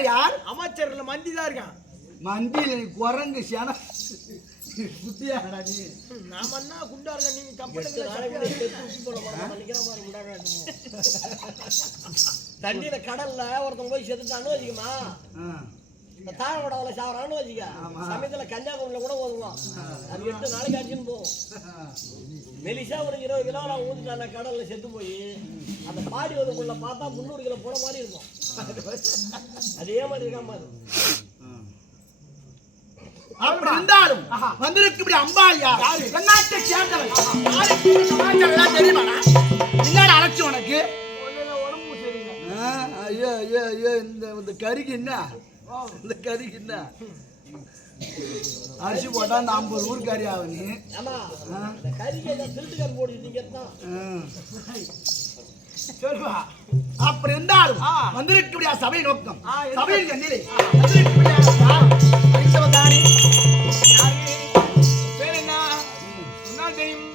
அமைச்சர் யார்? அமைச்சர்ல மந்தி தான் இருக்கான். மந்தியில் குரங்கு சேன குட்டியாடா நீ. நாம என்ன குண்டா இருக்க நீங்க கம்பெனில தண்ணியில கடல்ல ஒருத்தன் போய் செத்துட்டான்னு வச்சுக்கமா, இந்த தாழவடாவில் சாவறான்னு வச்சுக்க, சமயத்துல கன்னியாகுமரியில கூட ஓதுவோம். அது 8 நாளைக்கு அடிச்சுன்னு போவோம். மெலிசா ஒரு 20 கிலோ நான் ஊதிட்டான கடல்ல செத்து போய் அந்த பாடி வதுக்குள்ள பார்த்தா 300 கிலோ போன மாதிரி இருக்கும். அதே மாதிரி இருக்காம அப்படி இருந்தாலும் வந்திருக்கு இப்படி அம்பாலியா என்னாட்ட சேர்ந்தவன் சமாச்சாரம் தெரியுமாடா? என்னடா அரைச்சு உனக்கு? உடம்பு சரிங்க. ஐயோ ஐயோ ஐயோ இந்த கறிக்கு என்ன? இந்த கறிக்கு என்ன அரிசி போட்டா இந்த 50 ஊர் கறி ஆகும். நீ சொல்லுவா. அப்படி இருந்தாலும் வந்திருக்கக்கூடிய சபை நோக்கம் சபையின் கண்ணிலே பேர் என்ன சொன்னால் தெரியும்.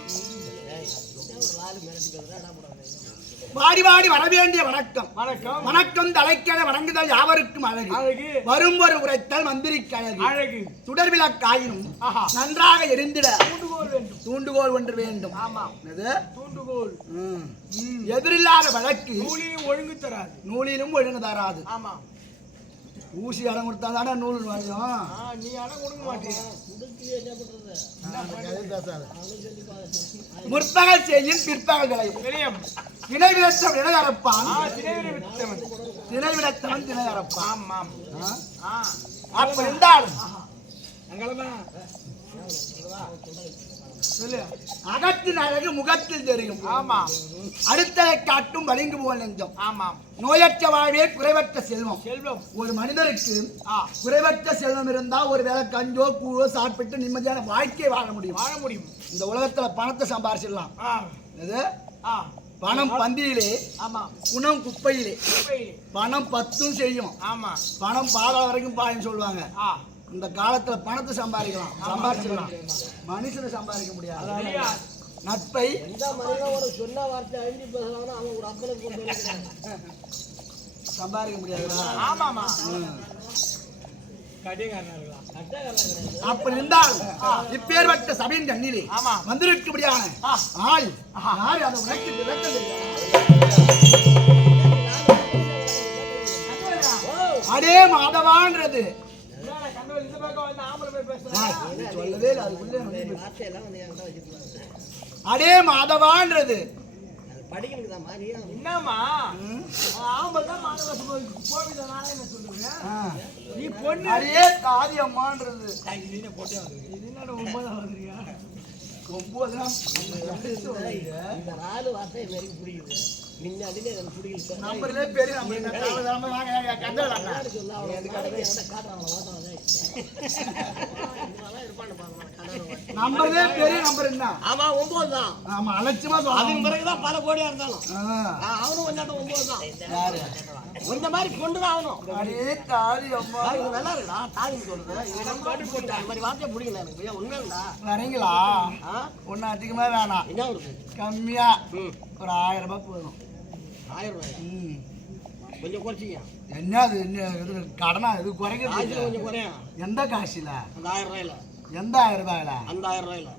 வாடி வாடி வரவேண்டிய வணக்கம். வணக்கம். வணக்கம் தலைக்கென வணங்குதல் யாவருக்கும் அழகு. அழகு. வரும் ஒரு உரைத்தல் மந்திரிக்கு அழகு. அழகு. சுடர்விளக்காயினும் நன்றாக எரிந்திட தூண்டுகோல் வேண்டும். தூண்டுகோல் ஒன்று வேண்டும். ஆமா. தூண்டுகோல். எதிரில்லாத வழக்கு நூலிலும் ஒழுங்கு தராது. நூலிலும் ஒழுங்கு தராது. ஆமா. ஊசி இடம் கொடுத்தா தானே நூல் வரையும். நீ இடம் கொடுக்க மாட்டேன். முற்பகல் செய்யும் பிற்பகல் விளையும். திணை விளைச்சம் திணை அறப்பான். திணை விளைத்தவன் திணை அறப்பான். அப்படி இருந்தாலும் அகத்தின் அழகு முகத்தில் தெரியும். ஆமா. அடுத்ததை காட்டும் வலிங்கு போல் நெஞ்சம். ஆமாம். நோயற்ற வாழ்வே குறைவற்ற செல்வம். செல்வம் ஒரு மனிதருக்கு குறைவற்ற செல்வம் இருந்தா ஒரு வேளை கஞ்சோ கூழோ சாப்பிட்டு நிம்மதியான வாழ்க்கையை வாழ முடியும். இந்த உலகத்துல பணத்தை சம்பாரிச்சிடலாம். பணம் பந்தியிலே, குணம் குப்பையிலே. பணம் 10 செய்யும். பணம் பாதாள வரைக்கும் பாயும் சொல்லுவாங்க. இந்த காலத்துல பணத்தை சம்பாதிச்சிடலாம், மனுஷனை சம்பாதிக்க முடியாது. நட்பை சொன்ன வார்த்தை அழிஞ்சு பேசலாம், அவன் ஒரு அப்பனுக்கு சம்பாதிக்க முடியாதுடா. அப்படி இருந்தால் இப்பேற்பட்ட சபையின் கண்ணிலே வந்திருக்கும்படியான ஆள் யார்? அதை அடே மாதவான்றது சொல்லவே இல்லை. அடே மாதவான்றது என்னமா நீ பொண்ணு அடே காதி அம்மான்றது 9 நம்பர்ல பெரிய நம்பர்ல பெரிய நம்பர் என்ன? ஆமா 9 தான். ஆமா அலட்சியமா சொல்ல. அதுக்கு பிறகுதான் பல கோடியா இருந்தாலும் அவனும் கொஞ்சம் 9 தான். யாரு இந்த மாதிரி கொண்டுதான் ஆகணும். அடே தாதி அம்மா நல்லா இருக்குடா. தாதி சொல்றது இந்த மாதிரி வார்த்தையை பிடிக்கல எனக்கு. உண்மைங்களா வரீங்களா? ஒன்னும் அதிகமா வேணாம். என்ன வருது? கம்மியா ஒரு 1000 ரூபாய் போதும். 1000 ரூபாய் கொஞ்சம் குறைச்சிங்க. என்ன அது என்ன கடனா இது குறைக்கிறது? கொஞ்சம் குறையும். எந்த காசுல? அந்த 1000 ரூபாயில. எந்த 1000 ரூபாயில? அந்த 1000 ரூபாயில.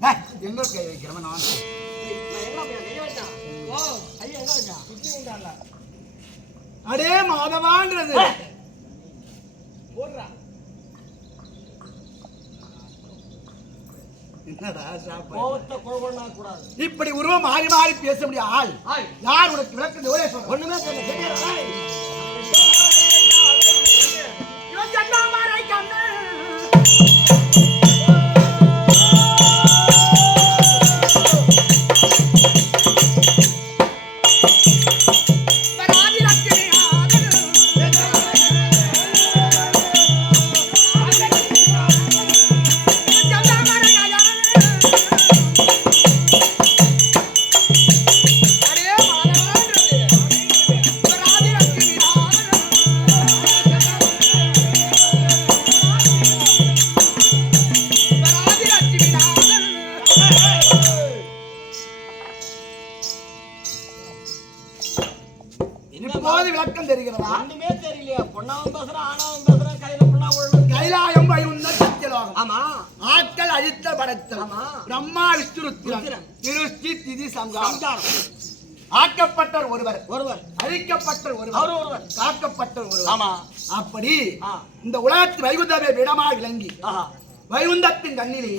எங்க கை வைக்கிறவன் நான் அடே மாதவான்றது இப்படி உருவம் மாறி மாறி பேச முடியும் ஆள் யார்? உனக்கு விளக்கு ஒண்ணுமே படைத்தல் பிரம்மா விஷ்ணுருத்திரன் திருஷ்டி திதி சம்ஹாரம் ஆக்கப்பட்டவர் ஒருவர் அழிக்கப்பட்டவர் ஒருவர் காக்கப்பட்டவர் ஒருவர். ஆமா. அப்படி இந்த உலகத்தில் வைகுந்தமே விடமாக விளங்கி வைகுந்தத்தின் கண்ணிலே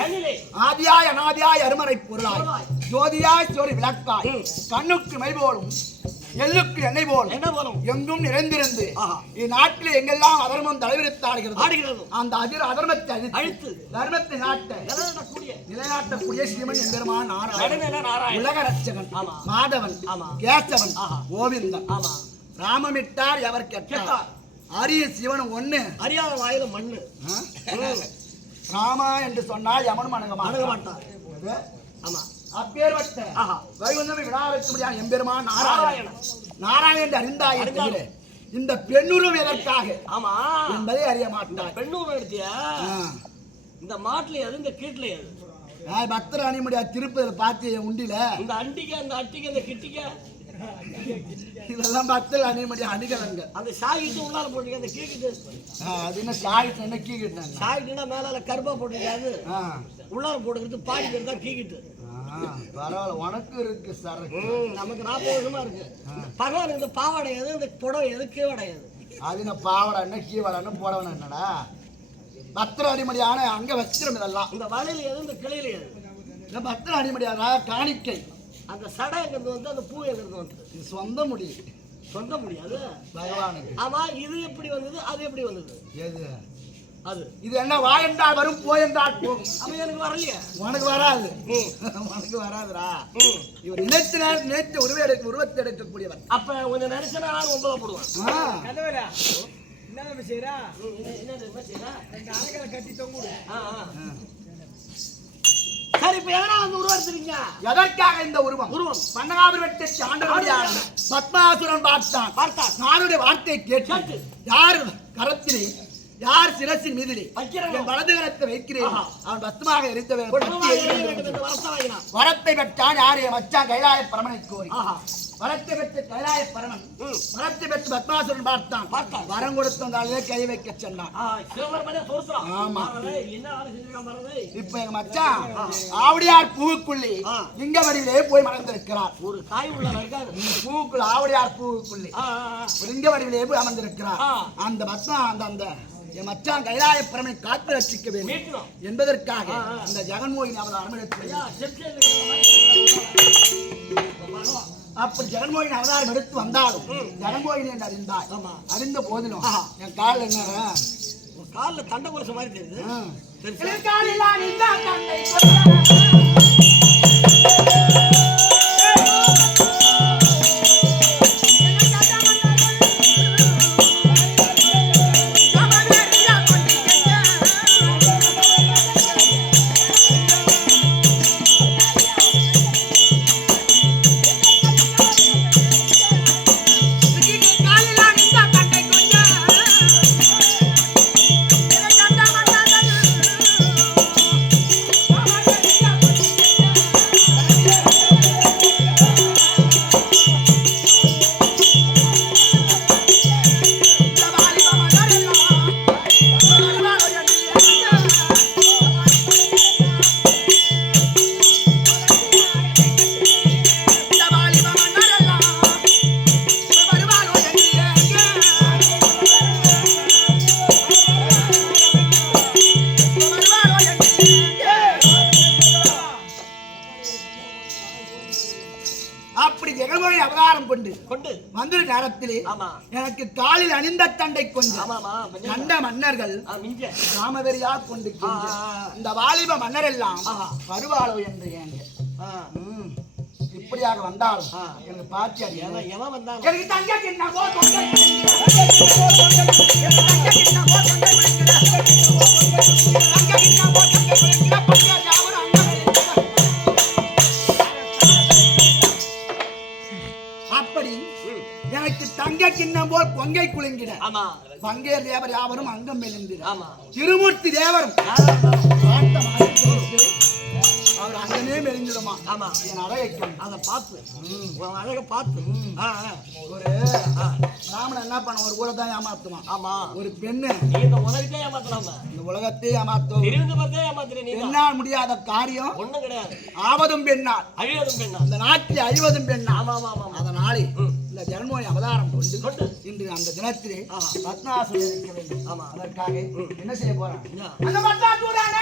ஆதியாய் அனாதியாய் அருமறை பொருளாய் ஜோதியாய் ஜோதி விளக்காய் கண்ணுக்கு மை போலும் எள்ளுக்கு எண்ணெய் போலும் எங்கும் நிறைந்திருந்து இந்நாட்டில் எங்கெல்லாம் அதர்மம் தலைவிரித்தாடுகிறது அந்த அதர்மத்தை அழித்து தர்மத்தை நிலைநாட்டக்கூடிய ஸ்ரீமன் எம்பெருமான் நாராயணன் உலக ரட்சகன் மாதவன் கேசவன் கோவிந்தன் ராமமிட்டார் எவர் கெட்டார் அரிய சிவன் ஒண்ணு அறியாத வாயில மண்ணு ராமா என்று சொன்னால் யமனும் அணுக மாட்டார். ஆமா. அப்பேற்பட்ட வைகுந்தமே விடாவிக்கும்படியான எம்பெருமான் நாராயணன் என்று அறிந்தாய் தவிர இந்த பெண்ணுருவம் எதற்காக என்பதை அறிய மாட்டார். பெண்ணுருவம் எடுத்தியா? இந்த மாட்டுல எது இந்த கீட்டுல எது? பக்தர் அணிமுடியா திருப்பதியில பார்த்து உண்டில இந்த அண்டிக்க அந்த அட்டிக்க இந்த கிட்டிக்க இதெல்லாம் பக்தர் அணிமுடியா அணிகலங்க. அந்த சாயிட்டு உள்ளார போட்டுக்க அந்த கீக்கிட்டு அது என்ன சாயிட்டு என்ன கீக்கிட்டாங்க? சாயிட்டுனா மேல கருப்பா போட்டுருக்காது உள்ளார போட்டுக்கிறது பாடிக்கிறது தான் கீக்கிட்டு. பரவாயில்ல உனக்கு இருக்கு சார். நமக்கு 40 வருஷமா இருக்கு. பகவான் இந்த பாவாடை எது இந்த புடவை எது கீவாடை எது? அது என்ன பாவாடை என்ன கீவாடை போடவன என்னடா பத்திர அடிமடியான அங்க வச்சிரும். இதெல்லாம் இந்த வலையில எது இந்த கிளையில எது? இந்த பத்திர அடிமடியான காணிக்கை. அந்த சடை எங்கிறது வந்து அந்த பூ எங்கிறது வந்து இது சொந்த முடி. சொந்த முடியாது பகவானுக்கு. ஆமா. இது எப்படி வந்தது அது எப்படி வந்தது? எது அது? இது என்ன வா என்றால் வரும் போ என்றால் போகும். அப்ப எனக்கு வரலையா? உனக்கு வராது. உனக்கு வராதுடா. இவர் நேற்று உருவத்தை எடுக்கக்கூடியவர். அப்ப கொஞ்சம் நினைச்சனா 9 போடுவான். என்ன செய்யறா? கட்டி தொங்குடு. சரி, இப்ப எதனா வந்து உருவெடுத்துறீங்க? எதற்காக இந்த உருவம்? பன்னகாபுரத்தை ஆண்டவரான பத்மாசுரன் பார்த்தான். நானுடைய வார்த்தையை கேட்டு யார் கரத்திலே யார் சிரசின் மீதிலே என் வலது கரத்தை வைக்கிறேன் அவன் பத்மாக எரித்தவன் வரத்தை பெற்றான். யாரு மச்சான் கைலாய பரமனை கோரி வரத்தை பெற்ற கைலாய பரமன் வரத்தை பெற்று பத்மாசுரன் பார்த்தான். வரம் கொடுத்தாலே கை வைக்க சொன்னான். ஆமா. இப்ப எங்க மச்சான் ஆவடியார் பூவுக்குள்ளே இங்க வடிவிலே போய் மலர்ந்திருக்கிறார். ஒரு காய் உள்ள இருக்காது பூவுக்குள்ள ஆவடியார் பூவுக்குள்ளே இங்க வடிவிலே போய் அமர்ந்திருக்கிறார். அந்த பத்மா அந்த என் மச்சான் கைலாய பரமனை காத்து ரட்சிக்க வேண்டும் என்பதற்காக இந்த ஜெகன்மோகினி அவதாரம் அப்படி ஜெகன்மோகினி அவதாரம் எடுத்து வந்தாலும் ஜெகன்மோகினி என்று அறிந்தாய். அறிந்த போதிலும் என் காலில் என்ன காலில் தண்டை குலச மாதிரி தெரியுது. வந்திரு நேரத்திலே எனக்கு காலில் அணிந்த தண்டை கொஞ்சம் கண்ட மன்னர்கள் ராமவெறியா கொண்டு இந்த வாலிப மன்னர் எல்லாம் வருவாளோ என்று ஏங்க இப்படியாக வந்தாலும் எனக்கு பாத்தியா எனக்கு தங்க கிண்ணமோ அப்படி எனக்கு தங்க கிண்ணம் போல் பொங்கை குலுங்கிட பங்கேர் தேவர் யாவரும் அங்கம் மெலிந்திட திருமூர்த்தி தேவரும் அவர் அங்கமே மெலிஞ்சிடுமா. ஆமா என் அழகை அதை பார்த்து அழகை பார்த்து ஒரு ராமன் என்ன பண்ண ஒரு ஊரை தான் ஏமாத்துவான். ஆமா ஒரு பெண்ணு இந்த உலகத்தையே ஏமாத்தலாமா? இந்த உலகத்தையே ஏமாத்தும். என்னால் முடியாத காரியம் ஒண்ணும் கிடையாது. ஆவதும் பெண்ணால் அழிவதும் பெண்ணால் இந்த நாட்டில் அழிவதும் பெண்ணால். ஆமா ஆமா ஆமா. அதனாலே இந்த ஜென்மோனி அவதாரம் கொண்டு இன்று அந்த தினத்திலே பத்மாசனம் இருக்க வேண்டும். ஆமா அதற்காக என்ன செய்ய போறான்? அந்த மத்தாத்தூரான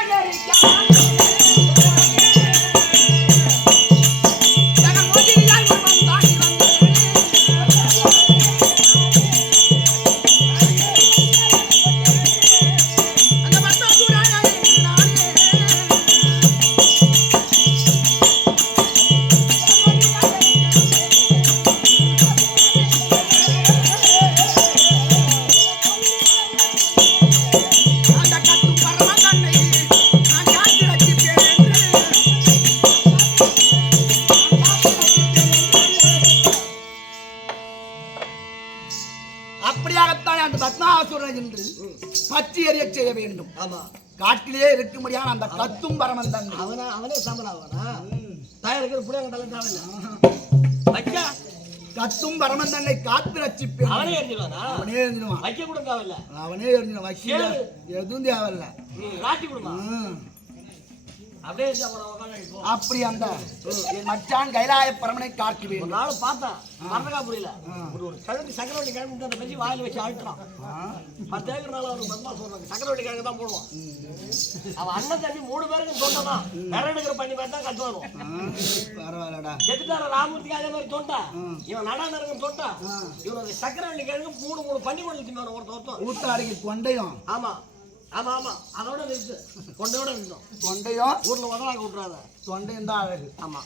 பற்றி எறிய செய்ய வேண்டும். ஆமா காட்டிலே இருக்க முடியாத அந்த கத்தும் பரமன் தான் அவனே சாம்பலாவனா தயாரிக்கிற புளியங்கடல தேவையில்லை. கத்தும் பரமன் தன்னை காத்து ரட்சிப்பேன். அவனே எரிஞ்சிடுவான் வைக்க கூட தேவையில்லை. அவனே எரிஞ்சிடுவான் வைக்க எதுவும் தேவையில்லை. காட்டி கொடுமா அப்படி அந்த மச்சான் கைலாய பரமனை காட்டி வேண்டும். நானும் பார்த்தேன் மரணக்கா புரியல. ஒரு கிழங்கு சக்கரவள்ளி கிழங்கு அந்த பற்றி வாயில் வச்சு ஆழ்த்துறான். 10 ஏக்கர்னால அவனுக்கு பத்மா சொல்றாங்க சக்கரவள்ளி கிழங்கு தான் போடுவான். அவன் அண்ணன் தம்பி 3 பேருக்கும் தொண்டதான் கரை எடுக்கிற பண்ணி மாதிரி தான் கட்டுவானோ. பரவாயில்லடா செத்துட்டார ராமூர்த்திக்கு அதே மாதிரி தொண்டா. இவன் நடானருக்கும் தொண்டா. இவன் சக்கரவள்ளி கிழங்கு 3 பண்ணி கொண்டு தின்னு ஒருத்தன் ஊத்தாடிக்கு கொண்டையும். ஆமா ஆமா ஆமா அதோட நிறுத்து கொண்டையோட நிறுத்தோம். கொண்டையும் ஊர்ல உதவாங்க விட்டுறாத தொண்டையும் தான் அழகு. ஆமா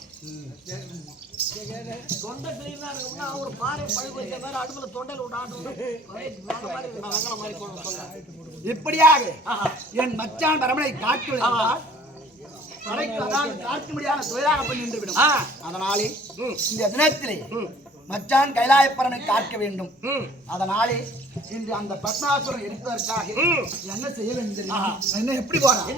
தொண்டை கிளீனா இருக்கும்னா ஒரு பாறை பழுகு வச்ச மாதிரி அடுப்புல தொண்டையில விட்டு இப்படியாக என் மச்சான் பரமனை காட்டு காட்ட முடியாத தொழிலாக பண்ணி நின்றுவிடும். அதனாலே இந்த தினத்திலே மச்சான் கைலாயப்பரனை காக்க வேண்டும். அதனாலே இன்று அந்த பத்மாசுரன் எடுப்பதற்காக என்ன செய்ய வேண்டும்? என்ன எப்படி போறான்?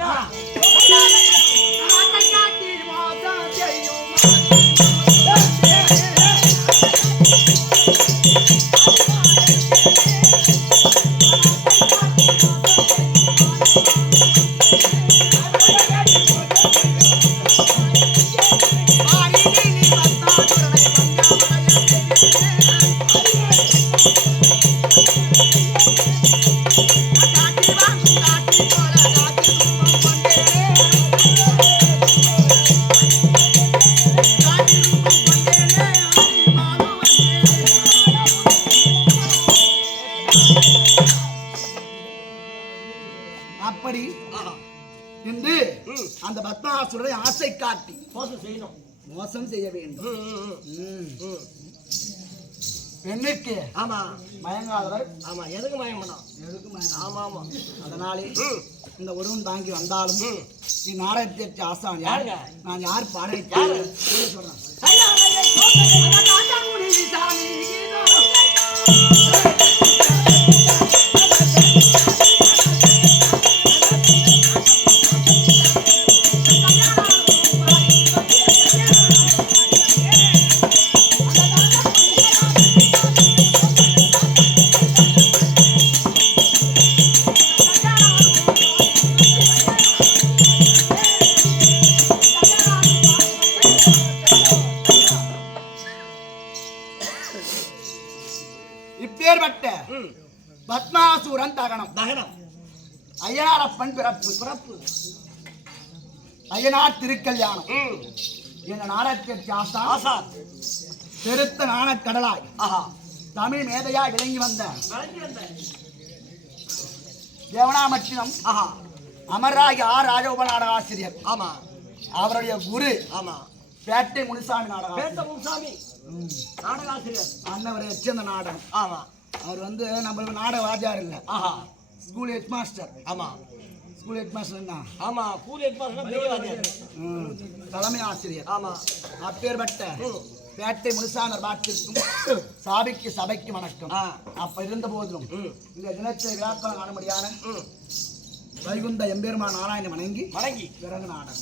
அப்படி என்று அந்த பத்மாசுரனை ஆசை காட்டி மோசம் செய்ய வேண்டும். பெண்ணுக்கு ஆமா மயங்காதவர். ஆமா எதுக்கு மயம் பண்ணா? எதுக்கு மயம்? ஆமா ஆமா. அதனாலே இந்த உருவம் தாங்கி வந்தாலும் நீ நாடகத்திற்கு ஆசான் யாருங்க? நான் யார் பாட சொல்றேன். இப்பேற்பட்ட பத்மாசூரன் தகனம் ஐயனாரப்பன் பிறப்பு ஐயனார் திருக்கல்யாணம் என்ற நாடகத்திற்கு ஆசான் பெருத்த நாணக்கடலாய் தமிழ் மேதையாய் விளங்கி வந்த தேவனாமச்சினம் அமர்ராகி ஆர் ராஜகோபால் நாடக ஆசிரியர். ஆமா அவருடைய குரு. ஆமா பேட்டை முனுசாமி நாடகாசிரியர் அண்ணவரை வச்சிருந்த நாடகம். ஆமா அவர் வந்து நம்ம நாடக வாத்தியார் இல்ல, ஸ்கூல் ஹெட் மாஸ்டர். ஆமா ஸ்கூல் ஹெட் மாஸ்டர். ஆமா ஸ்கூல் ஹெட் மாஸ்டர் தலைமை ஆசிரியர். ஆமா அப்பேற்பட்ட பேட்டை முனுசாமி பாட்டிற்கும் சாபிக்கு சபைக்கு வணக்கம். அப்ப இருந்த போதிலும் இந்த தினத்தை விழாக்கள் காண முடியாத வைகுந்த எம்பெருமான் நாராயண வணங்கி பிறகு நாடகம்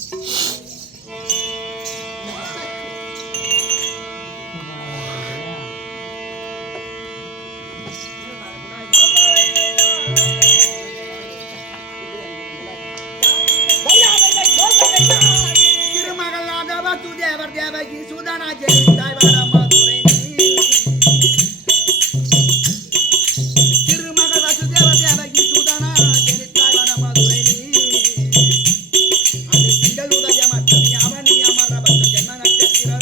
வசுதேவர் தேவகி சூதானா ஜெயித்தாய் வாரம்மா துரை திருமகள் வசுதேவர் தேவகி சூதானா ஜெயித்தாய் வாரம்மா துரை அந்த திங்கள் உதயமற்ற அவனி அமர பக்த ஜென்ம நட்சத்திரோ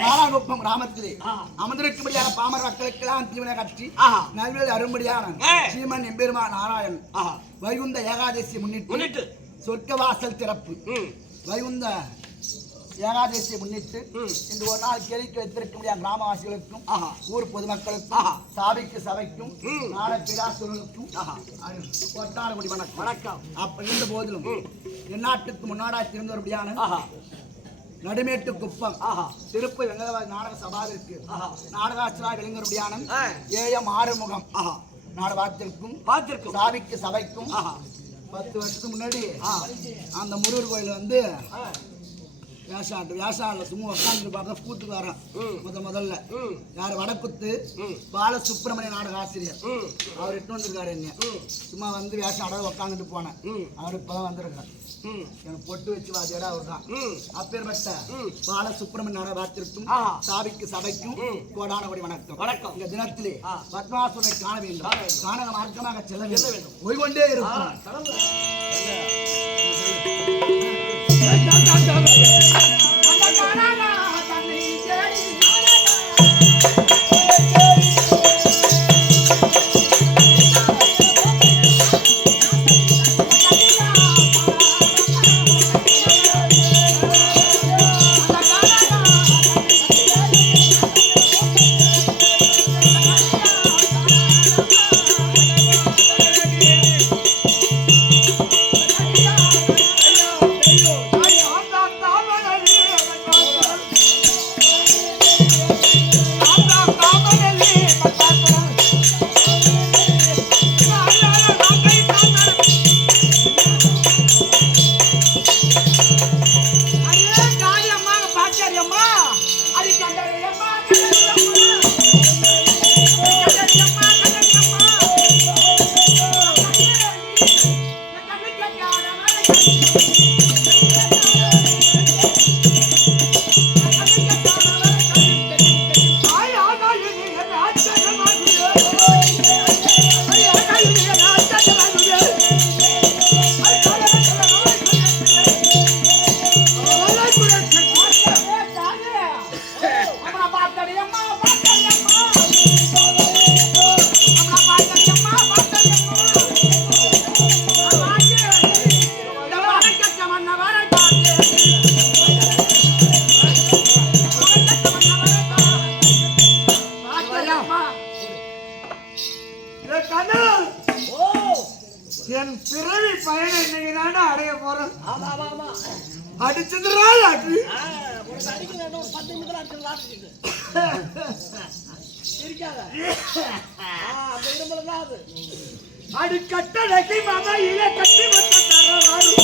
நாராயணகுப்பம் கிராமத்திலே அமர்ந்திருக்கும்படியான பாமர மக்களுக்கெல்லாம் தீவன கட்சி நல்வேல் அரும்படியான ஸ்ரீமன் எம்பெருமான் நாராயணன் வைகுந்த ஏகாதசி முன்னிட்டு சொர்க்க வாசல் திறப்பு வைகுந்த ஏகாதசியை முன்னிட்டு இந்த ஒரு நாள் கேள்விக்கு வைத்திருக்க முடியாத கிராமவாசிகளுக்கும் ஊர் பொதுமக்களுக்கும் சாபிக்கு சபைக்கும் நாடப்பிராசுகளுக்கும் ஒட்டாளகுடி வணக்கம் அப்ப இருந்த போதிலும் எந்நாட்டுக்கு முன்னாடாக திருந்தபடியான நடுமேட்டு குப்பம் திருப்பதி வெங்கடவாதி நாடக சபாவிற்கு நாடகாசிராய் விளங்குபடியான ஏஎம் ஆறுமுகம் நாடகத்திற்கும் சாபிக்கு சபைக்கும் 10 வருஷத்துக்கு முன்னாடி அந்த முருகர் கோயில் வந்து வியாசால சும்மா உட்காந்து பார்த்தா கூத்துக்கு வரேன் முதல்ல யார் வடக்குத்து பாலசுப்பிரமணிய நாடக ஆசிரியர் அவர் இட்டு வந்திருக்காரு என்ன சும்மா வந்து வியாசாட உட்காந்துட்டு போனேன் அவர் இப்பதான் வந்திருக்காரு எனக்கு பொட்டு வச்சு வாதியாரா அவர் தான் அப்பேற்பட்ட பாலசுப்பிரமணிய நாடக வாத்திற்கும் சாபிக்கு சபைக்கும் கோடானபடி வணக்கம் இந்த தினத்திலே பத்மாசுரை காண வேண்டும் காணக மார்க்கமாக செல்ல வேண்டும் போய்கொண்டே இருக்கும் என் பிறவி பயணம் இன்னைக்கு தானே அடைய போறேன். ஆமா ஆமா ஆமா அடிச்சதுரா லாட்ரி. ஒரு அடிக்கல ஒரு 10 நிமிஷம் அடிச்சு லாட்ரி இருக்காத. அந்த இரும்பல தான் அது. அடி கட்டடக்கி மாமா இல கட்டி வந்த தரவாரு.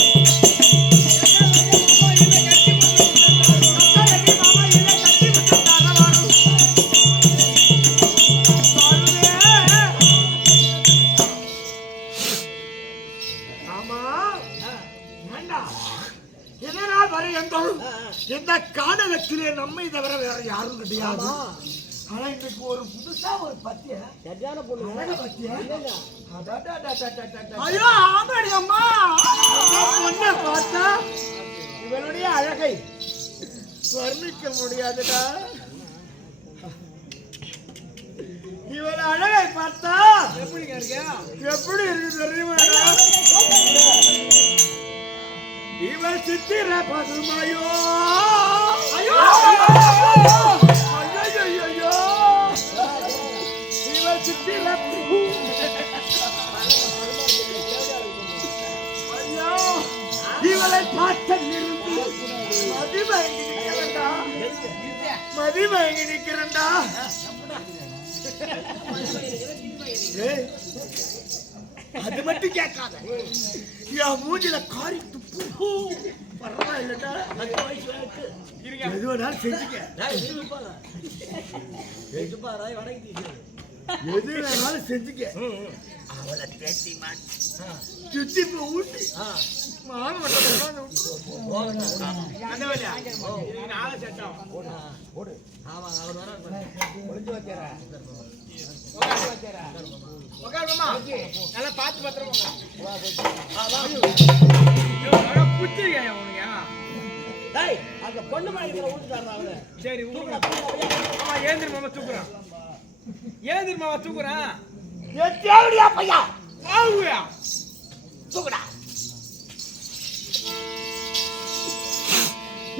இந்த காணகத்திலே நம்மை தவிர வேற யாரும் கிடையாது. ஆனா இன்னைக்கு ஒரு புதுசா ஒரு பத்திய சரியான பொண்ணு பத்திய. ஐயோ ஆமாடி அம்மா, பொண்ணை பார்த்தா இவளுடைய அழகை வர்ணிக்க முடியாதுடா. இவள் அழகை பார்த்தா எப்படி இருக்கு தெரியுமா? இவள் சித்திர பதுமையோ. ஐயோ ஐயோ, இவள் சித்திர ஐயோ, இவளை பார்த்த நிறுத்தி மதிமயங்கி நிற்கிறண்டா, மதிமயங்கி நிற்கிறண்டா. அது மட்டும் கேட்காத, என் மூஞ்சில காரி துப்பு பரவாயில்லடா. எது வேணாலும் செஞ்சுக்க, எது வேணாலும் செஞ்சுக்க. அவளை தேத்தி மாட்டி சுத்தி ஊட்டி நல்லா பார்த்து பத்திரமா அந்த பொண்ணு மாதிரி ஊட்டுறாங்க. சரி ஆமா, ஏந்திரி மாமா தூக்குறான், ஏந்திரி மாமா தூக்குறான். தேவடியா பையா ஆவுயா தூக்குடா.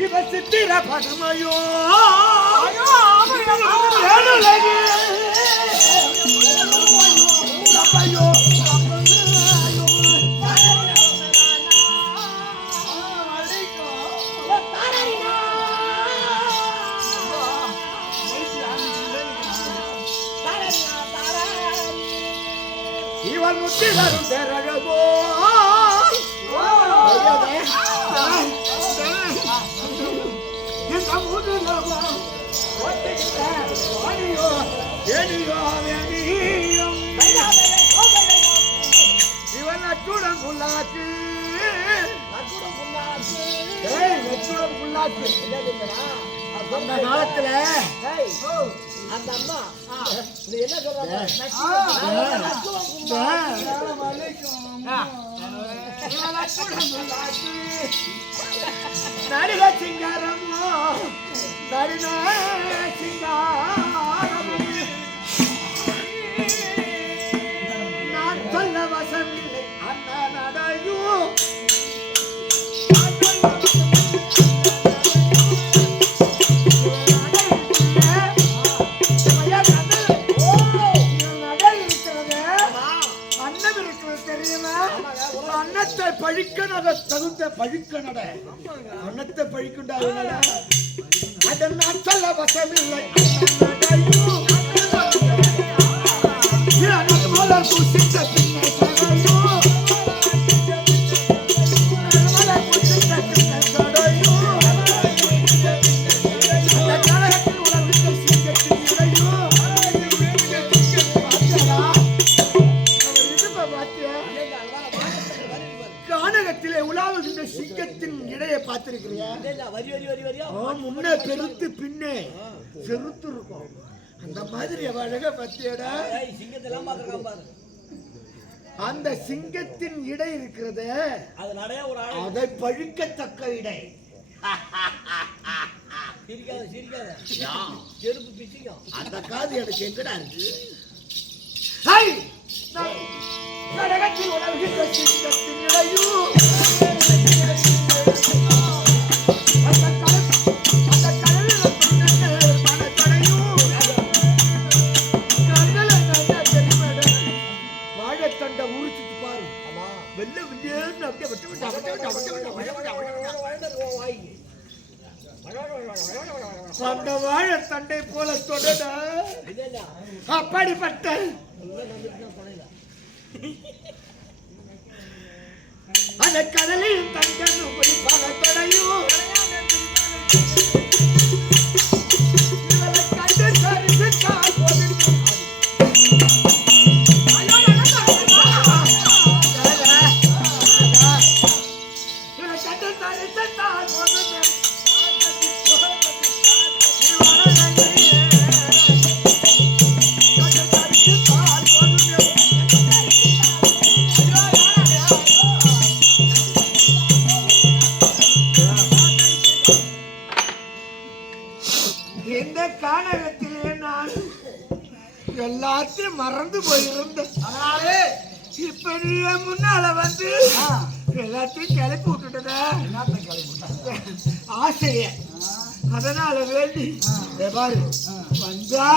இவ சித்திர பதுமையோ. இவள் முத்தி வரும் பெறகவோ. இந்த முதுகவோ அடியோ எடியோ வெனியும். இவன் நச்சுடன் புல்லாச்சு, நச்சுடன் புல்லாச்சு. அந்த காலத்துல அந்த அம்மா என்ன சொல்றாங்க? நடிக சிங்காரமோ, நடின சிங்காரமோ, நான் சொல்ல வசமில்லை அந்த நடையும். அன்னத்தை பழிக்கனத தகுந்த பழிக்கனட, அன்னத்தை பழிக்குண்டாக அதன் அச்சல வசமில்லை சிங்கத்தின் இடையை பார்த்திருக்கிறியா? முன்னே பெருத்து பின்னே செருத்து இருக்கும். அந்த மாதிரி அழக பத்தியடா. அந்த சிங்கத்தின் இடை இருக்கிறது, அதை பழிக்கத்தக்க இடை. அந்த காது எனக்கு எங்கடா இருக்கு? கடகத்தில் உணவுகின்ற சிங்கத்தின் இடையும் தண்டை போல தொடர இல்லையா அப்படிப்பட்ட அந்த கடலில் தங்கள் குறிப்பாக தொடையும் இவளை கண்டு சரித்தால் போதும். இவளை கண்டு சரித்தால் போதும். இந்த கானகத்திலே நான் எல்லாத்தையும் மறந்து போயிருந்தேன். அதனாலே இப்ப நீ என் முன்னால வந்து எல்லாத்தையும் கிளப்பி விட்டுட்டத என்னத்தை கிளம்பிட்டாங்க? ஆசைய அதனால வேண்டி இதை பாரு வந்தா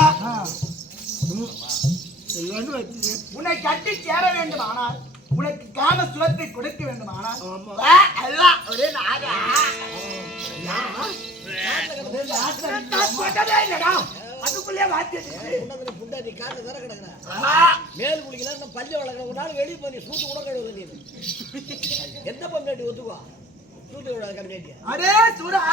எல்லான்னு வச்சு உன்னை கட்டி சேர வேண்டுமானால் உனக்கு காம சுலத்தை கொடுக்க வேண்டுமானால் ஆமா. எல்லாம் ஒரே நாடா. அதுக்குள்ளே வாத்தி புண்டாட்டி காட்டு தர கிடக்குற மேல் குளிக்கலாம் பல்ல வளர்க்குற ஒரு நாள் வெளியே போய் சூட்டு கூட கழுவுது நீ எந்த பொண்டாட்டி ஒத்துக்குவா சூட்டு விட கம்மியாட்டியா அடே சூரா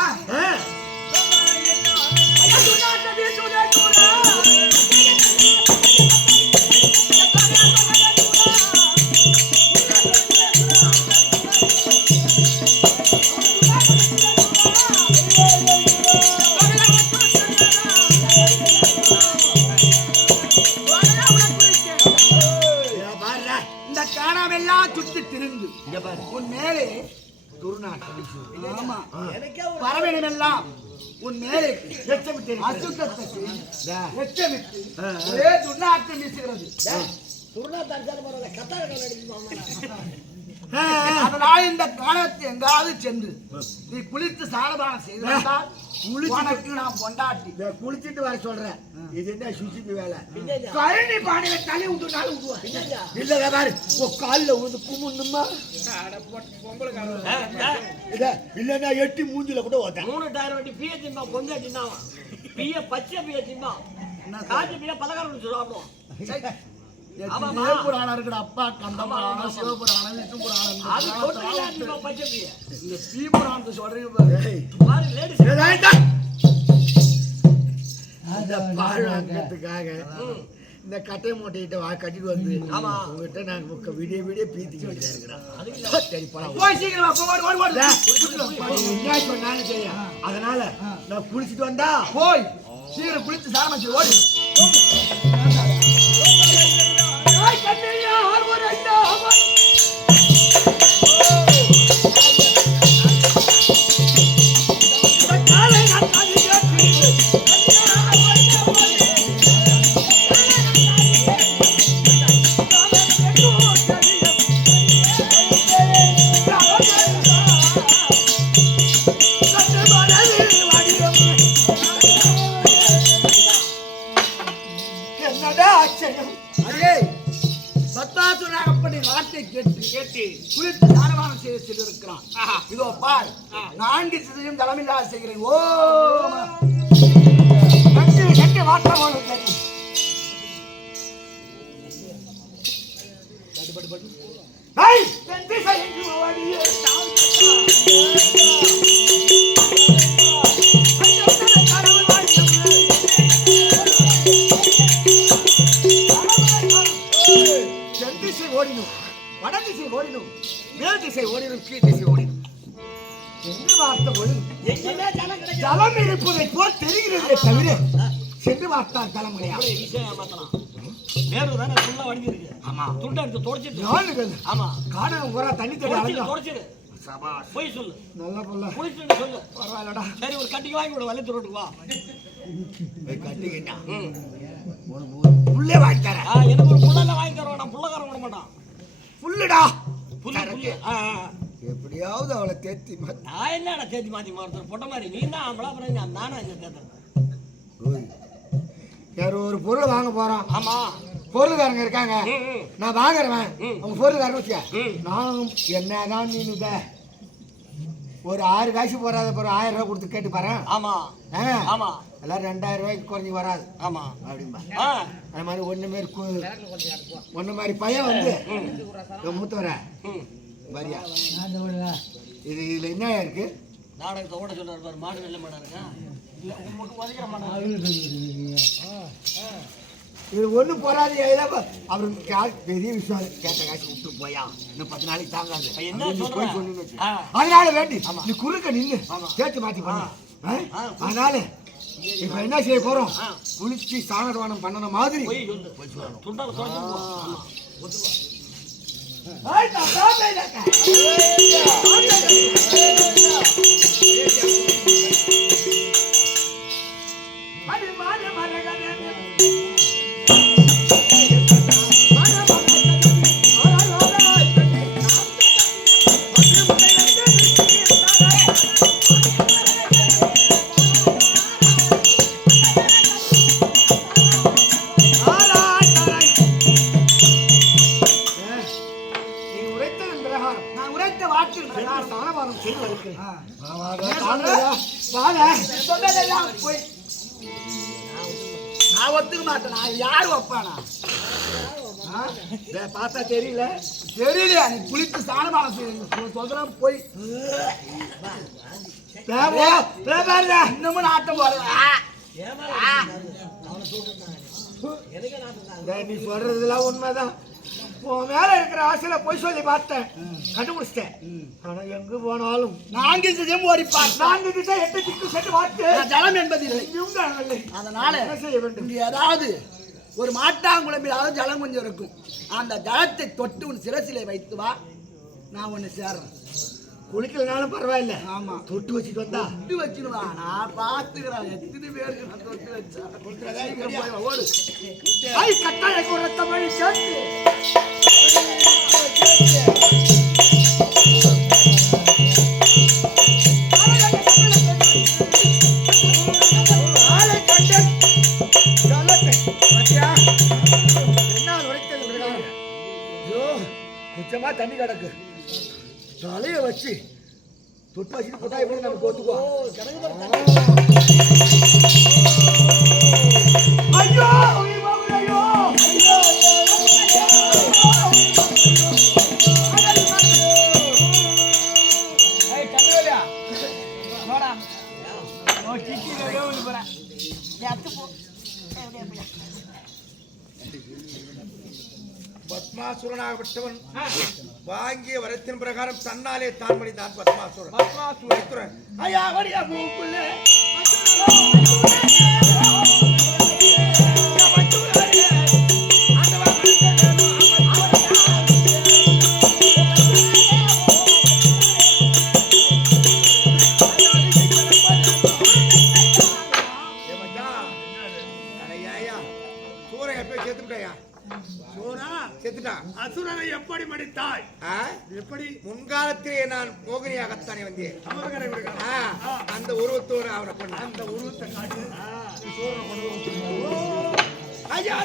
இந்த காணாமெல்லாம் சுற்றி திரிந்து உன் மேலே ஆமா எனக்கே ஒரு பறவைகளெல்லாம் உன் மேலே அசுத்தத்தை எச்சமிட்டு ஒரே துர்நாற்றம் வீசுகிறது. துருணா தரிசான பரவாயில்ல கத்தாழ கால அடிக்குமா அதனால் இந்த காலத்தை எங்காவது சென்று நீ குளித்து சாரபானம் செய்தால் உனக்கு நான் பொண்டாட்டி குளிச்சுட்டு வர சொல்றேன். இது என்ன சுசிக்கு வேலை பின்னாடியா கழனி பானையில தலை விட்டுனாலும் விடுவான் பின்னாடியா இல்ல பாரு உன் காலில் வந்து கும்பிடணுமா இல்லன்னா எட்டி மூஞ்சில கூட ஓட்டேன் 3 டயர் வண்டி பிய திம்பா பொங்கா தின்னாவா பிய பச்சை பிய திம்பா காஞ்சி பிய பலகாரம் சாப்பிடுவோம் ஆமாமா. புராணம் இருக்கிற அப்பா கந்த புராணம் சிவபுராணம் விஷ்ணு அது கொட்டினா புராணம் திம்பா பச்சை பிய இந்த ஸ்ரீ புராணத்தை சொல்றீங்க பாரு. பாரு லேடிஸ் அந்த பால் வாங்கிறதுக்காக இந்த கட்டை மூட்டைகிட்ட கட்டிட்டு வந்து ஆமா. உங்ககிட்ட நான் விடிய விடிய பீத்திக்கிட்டு இருக்கிறேன். சரி போலாம். போய் சீக்கிரமா போ, ஓடு, ஓடு, ஓடு. நீ என்ன சொன்னாலும் செய்ய. அதனால நான் குளிச்சுட்டு வந்தா போய் சீக்கிரம் குளித்து சாரமிச்சு ஓடு. என்னடா ஆச்சரியம். அடே, பத்தாசுரன் அப்படி வார்த்தை கேட்டு குளித்து சாரபானம் செய்ய சொல்லியிருக்கிறான். இதோ பார், 4 திசையும் தலைமையில்லாத செய்கிறேன். ஓ கட்டி வாட்டம் போல சரி. ஏய், என் திசை எங்கு ஓடியே திசை ஓடினும் வட திசை ஓடினும் மேல் திசை ஓடினும் கீழ் திசை ஓடினும் சென்று பார்த்த பொழுது எங்கேயுமே ஜனம் கிடையாது ஜலம் இருப்பதை போல் தெரிகிறதே தவிர சென்று பார்த்தால் ஜலம் கிடையாது. ஈஸியா ஏமாத்தலாம் நேரு தானே ஃபுல்லா வடிஞ்சிருக்கு ஆமா. துண்டை எடுத்து தொடச்சிட்டு யானுகள் ஆமா காணகம் பூரா தண்ணி தடி அலைஞ்சோம். தொடச்சிடு போய் சொல்லு நல்ல புள்ள குளிச்சுட்டு சொல்லு பரவாயில்லடா. சரி ஒரு கட்டிக்கு வாங்கி விட வள்ளி ரோட்டுக்கு வா கட்டிக்கிட்டா புள்ளே வாங்கி தரேன். எனக்கு ஒரு புள்ள வாங்கி தருவான் நான் புள்ளக்காரன் விட மாட்டான் புல்லுடா புல்லு எப்படியாவது அவளை தேத்தி நான் என்னடா தேதி மாத்தி மாறுறேன் பொட்ட மாதிரி நீ தான் அம்பளா அப்புறம் நானா இங்க தேத்துறேன் வேற ஒரு பொருள் வாங்க போறோம். ஆமா பொருளுக்காரங்க இருக்காங்க. நான் வாங்குறேன். அவங்க பொருளுக்காரங்க வச்சுக்க ம். நானும் என்னதான் நீனுங்க ஒரு 6 காசு போறாத ஒரு 1000 ரூபாய் கொடுத்து கேட்டு பாரு. ஆமா ஆமா எல்லாம் 2000 ரூபாய்க்கு குறைஞ்சி வராது ஆமா அப்படிம்பா. ஆ அந்த மாதிரி ஒண்ணு மாதிரி பையன் வந்து மூத்தவர பாரியா இதுல என்ன இருக்கு? நாடகத்தை ஓட சொல்றாரு பாரு. மாடு நல்ல மாடா இருக்கா இல்ல உங்களுக்கு வதைக்கிற மாடா? இது ஒண்ணு போறாது. அவருக்கு பெரிய விஷயம் கேட்ட காசு விட்டு போயா இன்னும் 10 நாளைக்கு தாங்காது. என்ன சொல்றேன்? அதனால வேண்டி நீ குறுக்க நின்று சேர்த்து மாத்தி பண்ண. அதனால இப்ப என்ன செய்ய போறோம்? குளிச்சு சாணவானம் பண்ணன மாதிரி துண்டால தோஞ்சு நான் ஒத்துக்க மாட்டேன். நான் யாரு வைப்பானா? பார்த்தா தெரியல தெரியலையா? நீ குளித்து சாணமானம் சொல்றேன் போய் இன்னமும் நாட்டம் போறேன். நீ சொல்றதுலாம் உண்மைதான். உன் மேல இருக்கிற ஆசையில போய் சொல்லி பார்த்தேன், கண்டுபிடிச்சிட்டேன். ஆனா எங்க போனாலும் 4 திசையும் ஓடிப்பார். 4 திசை 8 திக்கு சென்று பார்த்து ஜலம் என்பதில்லை. இல்லை. அதனால என்ன செய்ய வேண்டும்? இங்க ஏதாவது ஒரு மாட்டாங்குழம்பிலாவது ஜலம் கொஞ்சம் இருக்கும். அந்த ஜலத்தை தொட்டு உன் சிரசிலை வைத்து வா, நான் ஒன்னு சேர்றேன். குளிக்கலனாலும் பரவாயில்ல. ஆமா, தொட்டு வச்சுட்டு வந்தா தொட்டு வச்சுடுவா. நான் பாத்துக்கிறேன் எத்தனை பேருக்கு நான் தொட்டு வச்சேன். ஓடு கட்டாய ரத்த மழை சேர்த்து கொஞ்சமா தண்ணி கிடக்கு. தலைய வச்சு தொட்டு வச்சுட்டு போட்டா எப்படி நமக்கு ஒத்துக்குவோம்? ஐயோ ஐயோ பத்மாசுரனாகப்பட்டவன் வாங்கிய வரத்தின் பிரகாரம் தன்னாலே தான் மடிந்தான். பத்மாசுரன் ஐயா வடியா மூக்குள்ளே அசுரனை எப்படி மடித்தாய்? எப்படி? முன்காலத்திலே நான் மோகினியாகத்தானே வந்தேன். அந்த உருவத்தோடு அவனை கொண்டு அந்த உருவத்தை காட்டு. ஐயா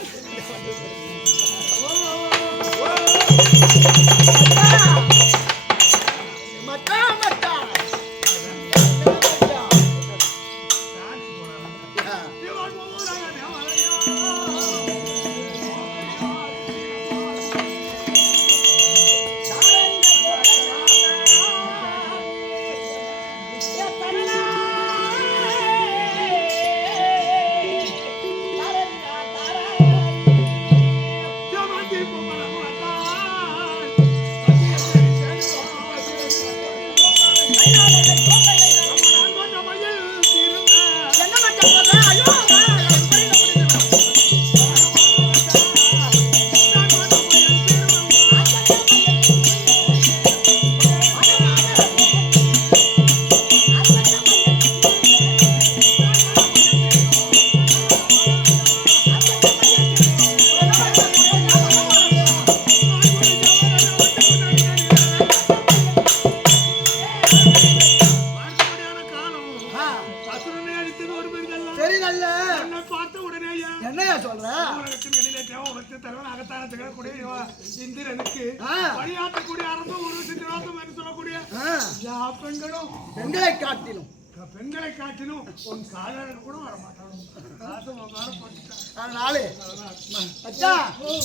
என்னையா சொல்ற? உலகத்தின் வெளியிலே தேவ உலகத்தின் தலைவன் அகத்தான திகழக்கூடிய இந்திரனுக்கு ஆ. வழியாற்றக்கூடிய அரசும் ஒரு சித்திரவாதம் என்று சொல்லக்கூடிய எல்லா பெண்களும் பெண்களை காட்டிலும் பெண்களை காட்டிலும் உன் காதலர் கூட வரமாட்டாங்க. அதனாலே அச்சா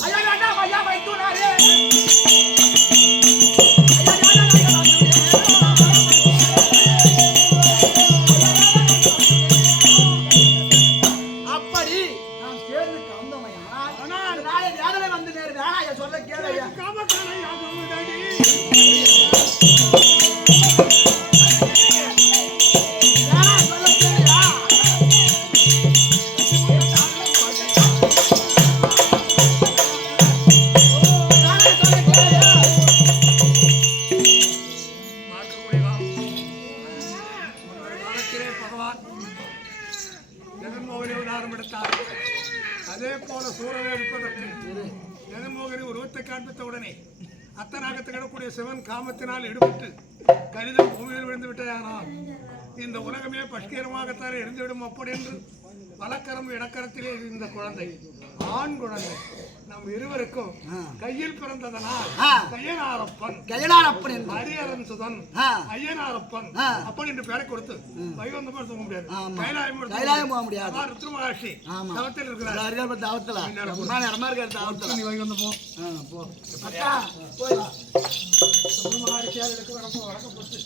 ஐயா ஐயா ஐயா வைத்துனாரே அப்படி நான் சேர்ந்து கந்தமையா நாளை வேதனை வந்து நேரு வேணாயா சொல்ல கேளையா காமக்காரை யாதவனடி அதே போல சூழலை எடுப்பதற்கு ஜெகன்மோகனை உருவத்தை காண்பித்த உடனே அத்தனாக திகழக்கூடிய சிவன் காமத்தினால் எடுபட்டு கணிதம் பூமியில் விழுந்து விட்டதானால் இந்த உலகமே பஷ்கீரமாகத்தான் எரிந்துவிடும் அப்படி என்று வலக்கரம் இடக்கரத்திலே இந்த குழந்தை ஆண் குழந்தை நம் இருவருக்கும் கையில் பிறந்ததனால் கையனாரப்பன் ஹரியரன் சுதன் ஐயனாரப்பன் அப்பன் என்று பெயரை கொடுத்து வைகுந்தமா சொல்ல முடியாது கைலாயம் போக முடியாது ருத்ர மகாஷி தவத்தில் இருக்கிறார் நீ வைகுந்தம் போ மகாரிஷியார் எடுக்க வரப்போ வழக்கப்பட்டு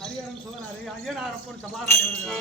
ஹரியரன் சுதன் ஐயனாரப்பன் சமாதானம்